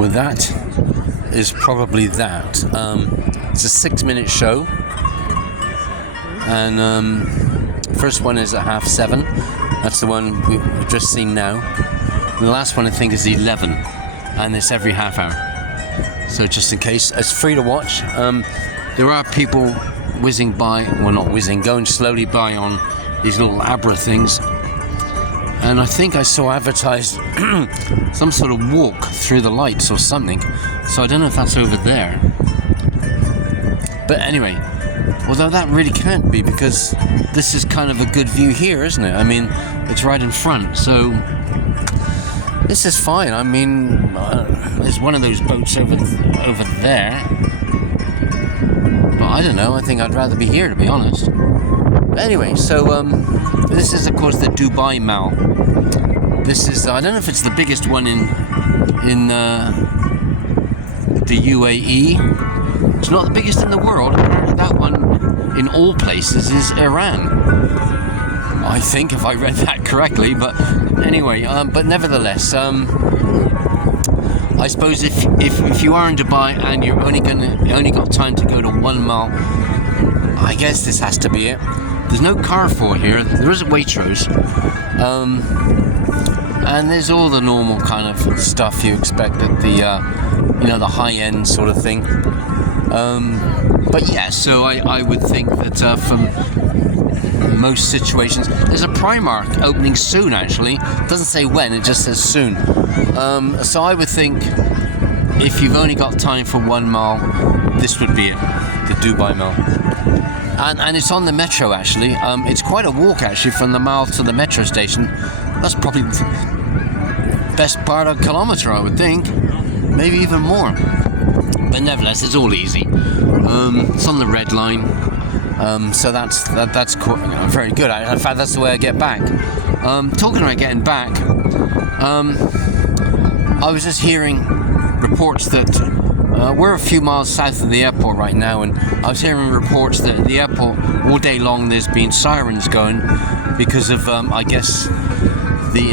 Well, that is probably that. It's a 6-minute show, and first one is at 7:30. That's the one we've just seen now. And the last one I think is 11, and it's every half hour. So just in case, it's free to watch. There are people whizzing by, well not whizzing, going slowly by on these little Abra things. And I think I saw advertised some sort of walk through the lights or something. So I don't know if that's over there. But anyway, although that really can't be, because this is kind of a good view here, isn't it? I mean, it's right in front, so this is fine. I mean, there's one of those boats over there. But I don't know, I think I'd rather be here, to be honest. But anyway, so this is of course the Dubai Mall. This is, I don't know if it's the biggest one in the UAE. It's not the biggest in the world. Apparently that one in all places is Iran, I think, if I read that correctly. But anyway, but nevertheless, I suppose if you are in Dubai and you're only got time to go to 1 mall, I guess this has to be it. Thereh no Carrefour here. There is a Waitrose, and there's all the normal kind of stuff you expect at the the high-end sort of thing. But yeah, so I would think that from most situations, there's a Primark opening soon. Actually, it doesn't say when; it just says soon. So I would think if you've only got time for 1 mall, this would be it, the Dubai Mall. And it's on the metro, actually. It's quite a walk, actually, from the mall to the metro station. That's probably the best part of a kilometre, I would think. Maybe even more. But nevertheless, it's all easy. It's on the red line. So that's very good. In fact, that's the way I get back. Talking about getting back, I was just hearing reports that we're a few miles south of the airport right now, and I was hearing reports that at the airport all day long there's been sirens going because of, I guess, the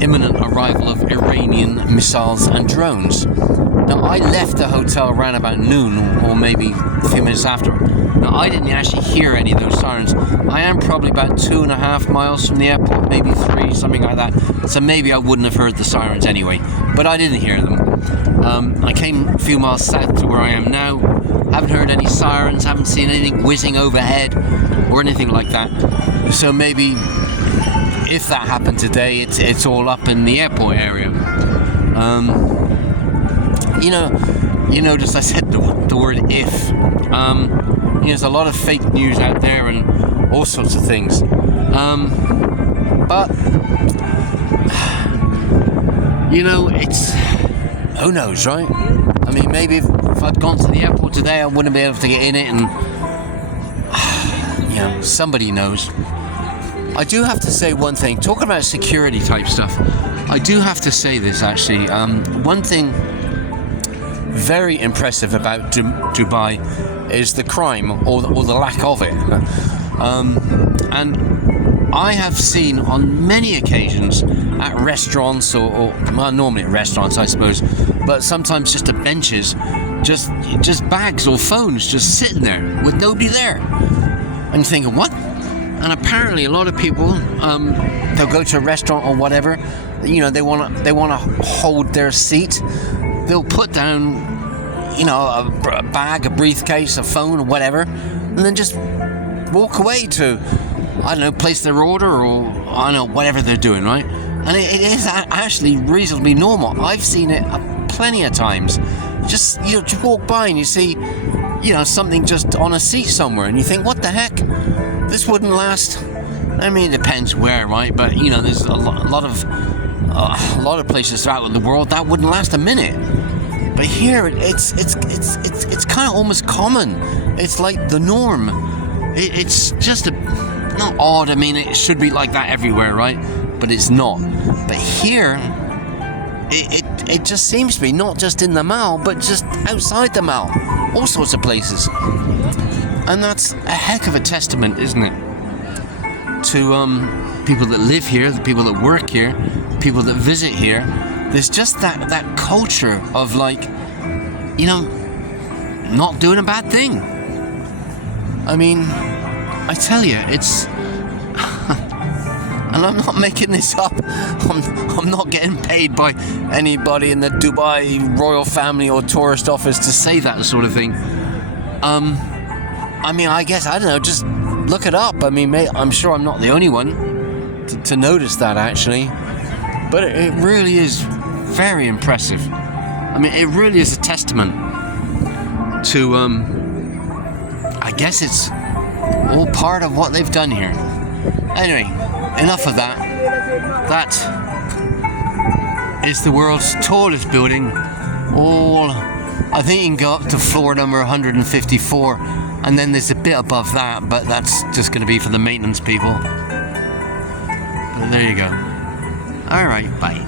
imminent arrival of Iranian missiles and drones. Now, I left the hotel around about noon, or maybe a few minutes after. Now, I didn't actually hear any of those sirens. I am probably about 2.5 miles from the airport, maybe 3, something like that. So maybe I wouldn't have heard the sirens anyway, but I didn't hear them. I came a few miles south to where I am now. Haven't heard any sirens, haven't seen anything whizzing overhead or anything like that. So maybe if that happened today, it's all up in the airport area. You notice I said the word if. There's a lot of fake news out there and all sorts of things. But it's, who knows, right? I mean, maybe if I'd gone to the airport today, I wouldn't be able to get in it, and somebody knows. I do have to say one thing, talking about security type stuff, I do have to say this actually. One thing very impressive about Dubai is the crime, or the lack of it. And I have seen on many occasions at restaurants, or well, normally at restaurants, I suppose, but sometimes just at benches, just bags or phones just sitting there with nobody there. And you're thinking, what? And apparently a lot of people, they'll go to a restaurant or whatever, they want to hold their seat. They'll put down, a bag, a briefcase, a phone, or whatever, and then just walk away to, I don't know, place their order, or I don't know, whatever they're doing, right? And it is actually reasonably normal. I've seen it plenty of times. Just walk by and you see, something just on a seat somewhere, and you think, what the heck? This wouldn't last. I mean, it depends where, right? But there's a lot of places throughout the world that wouldn't last a minute. But here, it's kind of almost common. It's like the norm. It's just not odd. I mean, it should be like that everywhere, right? But it's not. But here, it just seems to be not just in the mall, but just outside the mall, all sorts of places. And that's a heck of a testament, isn't it, to people that live here, the people that work here, people that visit here, there's just that culture of like, you know, not doing a bad thing. I mean, I tell you, it's and I'm not making this up. I'm not getting paid by anybody in the Dubai royal family or tourist office to say that sort of thing. I mean, I guess, I don't know, just look it up. I mean, I'm sure I'm not the only one to notice that, actually. But it really is very impressive. I mean, it really is a testament to, I guess it's all part of what they've done here. Anyway, enough of that. That is the world's tallest building. I think you can go up to floor number 154, and then there's a bit above that, but that's just going to be for the maintenance people. But there you go. Alright, bye.